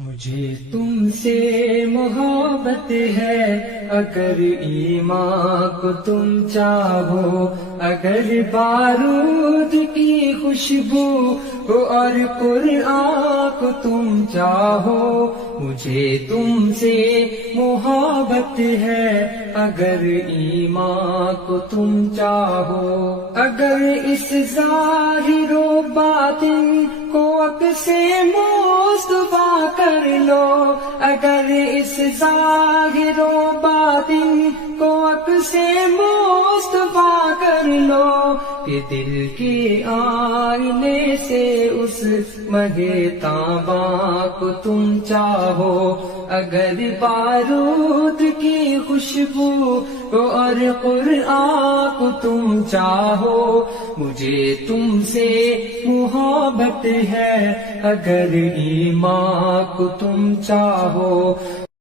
مجھے تم سے محبت ہے، اگر ایمان کو تم چاہو، اگر بارود کی خوشبو کو اور قرآن کو تم چاہو. مجھے تم سے محبت ہے، اگر ایمان کو تم چاہو، اگر اس ظاہر و باطن کو عکس مصطفیٰ کر لو، اگر اس ظاہر و باطن کو عکس مصطفیٰ کر لو، کہ دل کے آئینے سے اس مہ تاباں کو تم چاہو، اگر بارود کی خوشبو کو اور قرآن کو تم چاہو. مجھے تم سے محبت ہے، اگر ایمان کو تم چاہو.